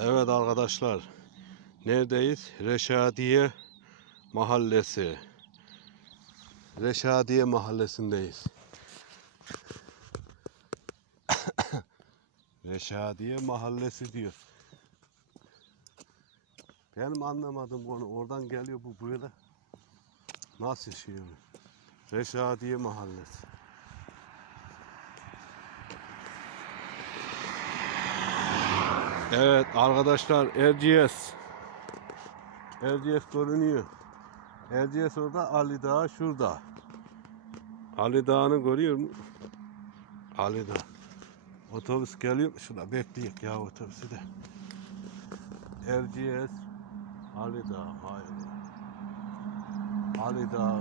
Evet arkadaşlar. Neredeyiz? Reşadiye Mahallesi. Reşadiye Mahallesi'ndeyiz. Reşadiye Mahallesi diyor. Benim anlamadığım konu oradan geliyor bu böyle. Nasıl şey? Reşadiye Mahallesi. Evet arkadaşlar Erciyes. Erciyes görünüyor. Erciyes orada Ali Dağı şurada. Ali Dağı'nı görüyor mu? Ali Dağı. Otobüs geliyor. Şurada bekleyek ya otobüsü de. Erciyes Ali Dağı. Hayır. Ali Dağı.